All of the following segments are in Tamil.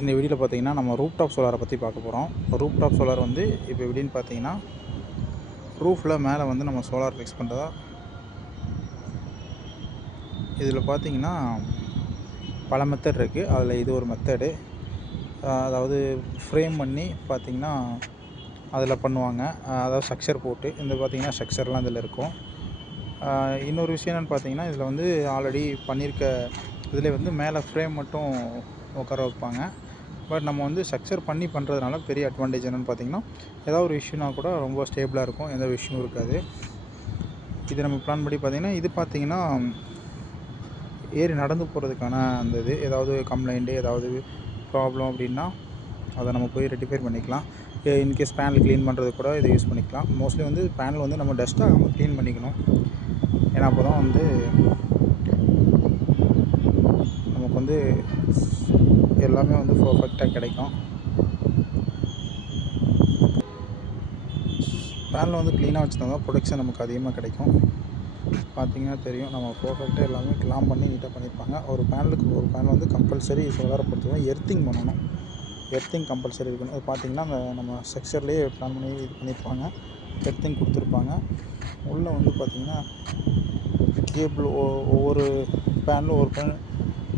இந்த வீடியோவில் பார்த்தீங்கன்னா நம்ம ரூஃப்டாப் சோலாரை பற்றி பார்க்க போகிறோம். ரூஃப்டாப் சோலார் வந்து இப்போ எப்படின்னு பார்த்தீங்கன்னா, ரூஃபில் மேலே வந்து நம்ம சோலார் ஃபிக்ஸ் பண்ணுறதா. இதில் பார்த்தீங்கன்னா பல மெத்தட் இருக்குது. அதில் இது ஒரு மெத்தடு. அதாவது ஃப்ரேம் பண்ணி பார்த்தீங்கன்னா அதில் பண்ணுவாங்க. அதாவது ஸ்ட்ரக்சர் போட்டு இந்த பார்த்தீங்கன்னா ஸ்ட்ரக்சர்லாம் இதில் இருக்கும். இன்னொரு விஷயம் என்னென்னு பார்த்தீங்கன்னா, இதில் வந்து ஆல்ரெடி பண்ணியிருக்க இதில் வந்து மேலே ஃப்ரேம் மட்டும் உட்கார வைப்பாங்க. பட் நம்ம வந்து ஸ்ட்ரக்சர் பண்ணி பண்ணுறதுனால பெரிய அட்வான்டேஜ் என்னென்னு பார்த்தீங்கன்னா, ஏதாவது ஒரு இஷ்யூனா கூட ரொம்ப ஸ்டேபிளாக இருக்கும், எந்த இஷ்யூவும் இருக்காது. இது நம்ம பிளான் படி பார்த்தீங்கன்னா, இது பார்த்தீங்கன்னா ஏறி நடந்து போகிறதுக்கான அந்த இது ஏதாவது கம்ப்ளைண்ட்டு ஏதாவது ப்ராப்ளம் அப்படின்னா அதை நம்ம போய் ரெக்டிஃபை பண்ணிக்கலாம். இன்கேஸ் பேனல் க்ளீன் பண்ணுறது கூட இதை யூஸ் பண்ணிக்கலாம். மோஸ்ட்லி வந்து பேனல் வந்து நம்ம டஸ்ட்டாக நம்ம க்ளீன் பண்ணிக்கணும். ஏன்னா அப்போ தான் வந்து நமக்கு வந்து எல்லாமே வந்து பர்ஃபெக்டாக கிடைக்கும். பேனல் வந்து க்ளீனாக வச்சுருந்தா தான் ப்ரொடக்ஷன் நமக்கு அதிகமாக கிடைக்கும். பார்த்திங்கன்னா தெரியும், நம்ம பர்ஃபெக்டாக எல்லாமே க்ளாம் பண்ணி நீட்டாக பண்ணியிருப்பாங்க. ஒரு பேனல் வந்து கம்பல்சரி சோலாரை பொறுத்தவரை எர்த்திங் பண்ணணும். எர்த்திங் கம்பல்சரி இருக்கணும். அது பார்த்திங்கன்னா நம்ம ஸ்ட்ரக்சர்லேயே பிளான் பண்ணி இது பண்ணியிருப்பாங்க. எர்த்திங் கொடுத்துருப்பாங்க. உள்ளே வந்து பார்த்திங்கன்னா கேபிள் ஒவ்வொரு பேனலும் ஒரு பேனல்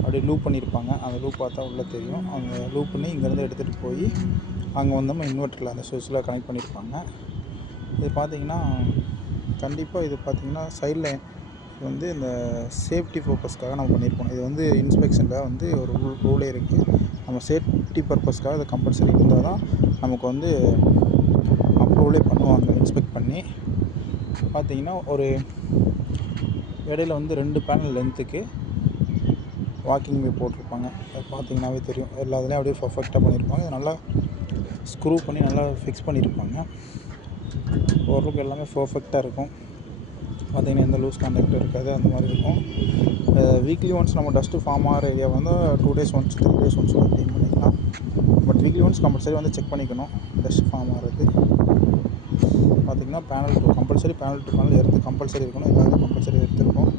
அப்படியே லூப் பண்ணியிருப்பாங்க. அந்த லூப் பார்த்தா உள்ளே தெரியும். அவங்க லூப் பண்ணி இங்கேருந்து எடுத்துகிட்டு போய் அங்கே வந்து நம்ம இன்வெர்ட்டரில் அந்த சுவிட்சில் கனெக்ட் பண்ணியிருப்பாங்க. இது பார்த்திங்கன்னா கண்டிப்பாக இது பார்த்திங்கன்னா சைடில் வந்து இந்த சேஃப்டி ஃபோக்கஸ்க்காக நம்ம பண்ணியிருப்போம். இது வந்து இன்ஸ்பெக்ஷனில் வந்து ஒரு ரூலே இருக்குது. நம்ம சேஃப்டி பர்பஸ்க்காக இது கம்பல்சரி இருந்தால் தான் நமக்கு வந்து அப்ரூவலே பண்ணுவாங்க. இன்ஸ்பெக்ட் பண்ணி பார்த்திங்கன்னா ஒரு இடையில வந்து 2 பேனல் லென்த்துக்கு வாக்கிங் வே போட்டிருப்பாங்க. அது பார்த்திங்கனாவே தெரியும். எல்லா இதுலேயும் அப்படியே பர்ஃபெக்டாக பண்ணியிருப்பாங்க. இது நல்லா ஸ்க்ரூ பண்ணி நல்லா ஃபிக்ஸ் பண்ணியிருப்பாங்க. ஓரளவுக்கு எல்லாமே பர்ஃபெக்டாக இருக்கும். பார்த்திங்கன்னா எந்த லூஸ் கான்டாக்டும் இருக்காது, அந்த மாதிரி இருக்கும். வீக்லி ஒன்ஸ் நம்ம டஸ்ட்டு ஃபார்ம் ஆகிற ஏரியா வந்து 2 days ஒன்ஸ் 3 days ஒன்ஸ் கூட க்ளீன் பண்ணிக்கலாம். பட் வீக்லி ஒன்ஸ் கம்பல்சரி வந்து செக் பண்ணிக்கணும் டஸ்ட் ஃபார்ம் ஆகிறது. பார்த்திங்கன்னா panel to panel earth compulsory இருக்கணும். எல்லாமே கம்பல்சரி எடுத்துருக்கோம்.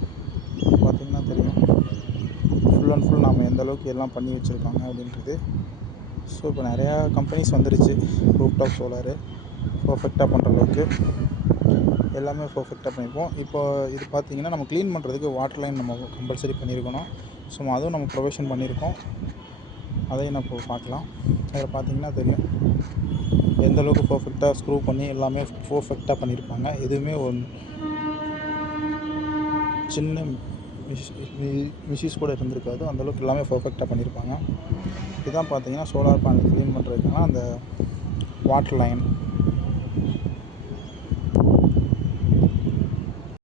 பார்த்திங்கன்னா தெரியும் ஃபுல் அண்ட் ஃபுல் நம்ம எந்த அளவுக்கு எல்லாம் பண்ணி வச்சுருக்காங்க அப்படின்றது. ஸோ இப்போ நிறையா கம்பெனிஸ் வந்துருச்சு ரூஃப்டாப் சோலாரு பர்ஃபெக்டாக பண்ணுற அளவுக்கு. எல்லாமே பர்ஃபெக்டாக பண்ணியிருப்போம். இப்போ இது பார்த்திங்கன்னா நம்ம க்ளீன் பண்ணுறதுக்கு வாட்டர் லைன் நம்ம கம்பல்சரி பண்ணியிருக்கணும். ஸோ அதுவும் நம்ம ப்ரொவிஷன் பண்ணியிருக்கோம். அதையும் நம்ம பார்க்கலாம். அதில் பார்த்திங்கன்னா தெரியும் எந்த அளவுக்கு பர்ஃபெக்டாக ஸ்க்ரூ பண்ணி எல்லாமே பர்ஃபெக்டாக பண்ணியிருப்பாங்க. எதுவுமே ஒரு சின்ன மிஸ்யூஸ் கூட இருந்திருக்காது. அந்தளவுக்கு எல்லாமே பர்ஃபெக்டாக பண்ணியிருப்பாங்க. இதுதான் பார்த்திங்கன்னா சோலார் பேனல் க்ளீன் பண்ணுறதுக்கான அந்த வாட்டர் லைன்.